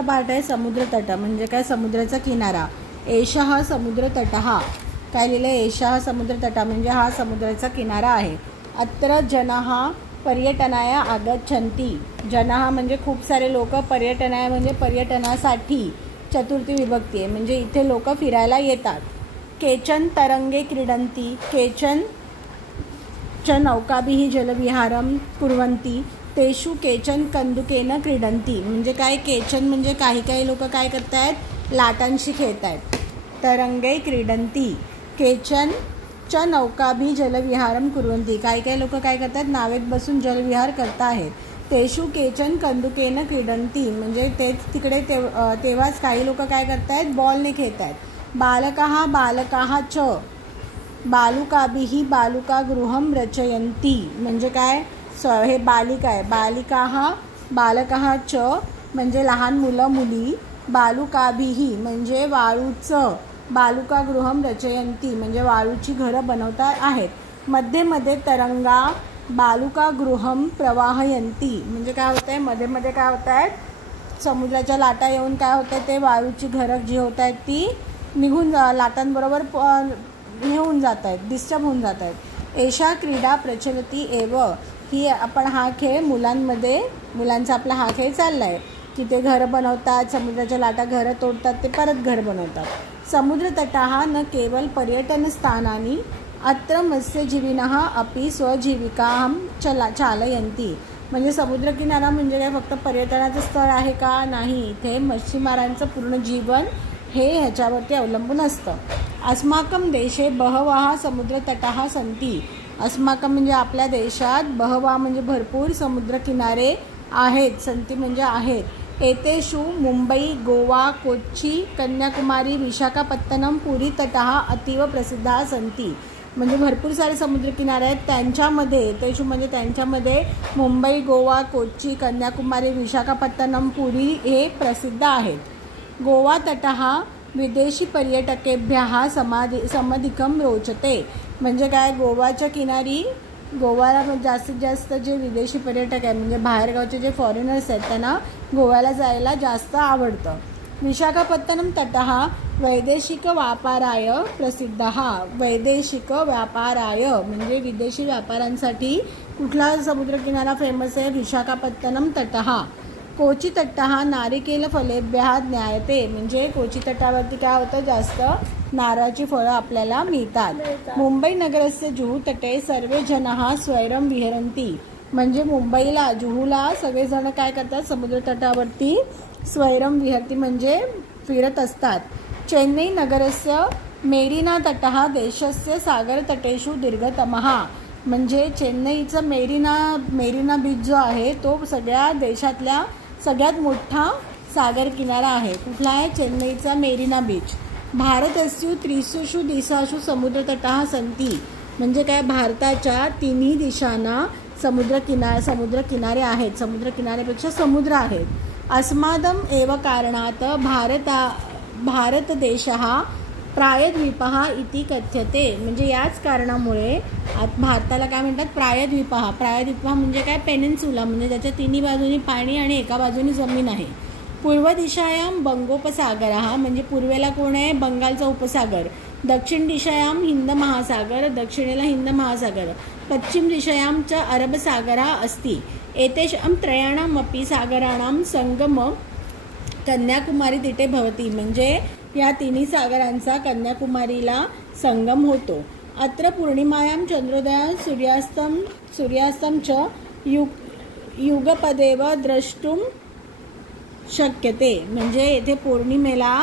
पाठ आहे समुद्रतट, म्हणजे काय समुद्राचा किनारा. एषः समुद्रतटः, काय लिहिलं एषः समुद्रतटः म्हणजे हा समुद्राचा किनारा आहे. अत्र जनाः पर्यटनाय आगच्छन्ति, जनाः म्हणजे खूप सारे लोक, पर्यटनाय म्हणजे पर्यटनासाठी चतुर्थी विभक्ती आहे, म्हणजे इथे लोक फिरायला येतात. केचन तरंगे क्रीडन्ति, केचन च नौकाभिः जलविहारं कुर्वन्ति, तेषु केचन कंदुकेन क्रीडन्ति, म्हणजे काय केचन म्हणजे काही लोक काय करतायत, लाटांशी खेळत आहेत. तरंगे क्रीडन्ति, केचन च नौकाभिः जलविहारं कुर्वन्ति, काही लोक काय करतात, नावेत बसून जलविहार करत आहेत. तेषु केचन कंदुकेन क्रीडन्ति, म्हणजे तेच तिकडे तेव्हाच काही लोक काय करतायत, बॉलने खेळत आहेत. बालकाः बालकाः च बालुकाभिः बालुकागृहं रचयन्ति, म्हणजे काय हे बालिका आहे. बालिकाः बालकाः च म्हणजे लहान मुलं मुली, बालुकाभिः म्हणजे वाळूचं, बालुकागृहं रचयन्ति म्हणजे वाळूची घरं बनवतात आहेत. मध्ये मध्ये तरंगा बालुकागृहं प्रवाहयन्ति, म्हणजे काय होत आहे, मध्ये मध्ये काय होत आहेत, समुद्राच्या लाटा येऊन काय होत आहे, ते वाळूची घरं जी होत आहेत ती निघून लाटांबरोबर हे होऊन जात आहेत, डिस्टर्ब होऊन जात आहेत. एषा क्रीडा प्रचलती एव, ही आपण हा खेळ मुलांचा आपला हा खेळ चालला आहे की ते घरं बनवतात, समुद्राच्या लाटा घरं तोडतात, ते परत घर बनवतात. समुद्रतटः न केवल पर्यटनस्थानानि अत्र मत्स्यजीविनः अपि स्वजीविकां चालयन्ति, म्हणजे समुद्रकिनारा म्हणजे काय फक्त पर्यटनाचं स्थळ आहे का, नाही, इथे मच्छीमारांचं पूर्ण जीवन हे ह्याच्यावरती अवलंबून असतं. अस्माकं देशे बहवः समुद्रतटः सन्ति, अस्माकं म्हणजे आपल्या देशात, बहवः म्हणजे भरपूर, समुद्रकिनारे आहेत, सन्ति म्हणजे आहेत. एतेषु मुंबई मुंबई कोच्चि कन्याकुमारी विशाखापत्तनम पुरी तटः अतीव प्रसिद्धाः सन्ति, म्हणजे भरपूर सारे समुद्रकिनारे आहेत. त्यांच्यामध्ये एतेषु म्हणजे त्यांच्यामध्ये मुंबई गोवा कोच्चि कन्याकुमारी विशाखापत्तनम पुरी हे प्रसिद्ध आहेत. गोवा तटः विदेशी पर्यटकेभ्यः समधिकं रोचते, म्हणजे काय गोवाच्या किनारी, गोव्याला जास्तीत जास्त जे विदेशी पर्यटक आहेत म्हणजे बाहेरगावचे जे फॉरेनर्स आहेत त्यांना गोव्याला जायला जास्त आवडतं. विशाखापत्तनम तटः वैदेशिक व्यापाराय प्रसिद्धः, वैदेशिक व्यापाराय म्हणजे विदेशी व्यापाऱ्यांसाठी कुठला समुद्रकिनारा फेमस आहे, विशाखापत्तनम तटः. कोची तटः नारिकेल फलेभ्यः ज्ञायते, म्हणजे कोची तटावरती काय होतं, जास्त नारळाची फळं आपल्याला मिळतात. मुंबई नगरस्य जुहू तटे सर्वे जनाः स्वैरं विहरन्ति, म्हणजे मुंबईला जुहूला सगळेजण काय करतात, समुद्र तटावरती स्वैरं विहरती म्हणजे फिरत असतात. चेन्नई नगरस्य मेरिना तटः देशस्य सागरतटेषु दीर्घतमः, म्हणजे चेन्नईचा मेरिना बीच जो आहे तो सगळ्या देशातल्या सगळ्यात मोठा सागर किनारा आहे. कुठला आहे, चेन्नईचा मेरिना बीच. भारतस्यु त्रिषु दिशासु समुद्रतटः सन्ति, म्हणजे काय भारताच्या तिन्ही दिशांना समुद्र किनारे आहेत, समुद्र किनाऱ्यापेक्षा समुद्र आहेत. अस्मादम एव कारणात भारत देशः प्रायद्वीपः इति कथ्यते, म्हणजे याच कारणामुळे भारताला काय म्हणतात, प्रायद्वीपः. प्रायद्वीपः म्हणजे काय, पेनिन्सुला, म्हणजे त्याच्या तिन्ही बाजूनी पाणी आणि एका बाजूनी जमीन आहे. पूर्व दिशायां बंगोपसागरः, म्हणजे पूर्वेला कोण आहे, बंगालचा उपसागर. दक्षिण दिशायां हिंद महासागर, दक्षिणेला हिंद महासागर. पश्चिम दिशायां च अरब सागरः अस्ति. एतेषां त्रयाणामपि सागराणां संगम कन्याकुमारी तिथे भवती, म्हणजे या तिन्ही सागरांचा कन्याकुमारीला संगम होतो. अत्र पूर्णिमायां चंद्रोदयां सूर्यास्तं च युगपदेव द्रष्टुम शक्यते, म्हणजे येथे पौर्णिमेला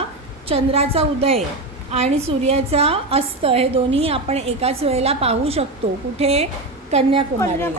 चंद्राचा उदय आणि सूर्याचा अस्त हे दोन्ही आपण एकाच वेळेला पाहू शकतो. कुठे, कन्याकुमारीला.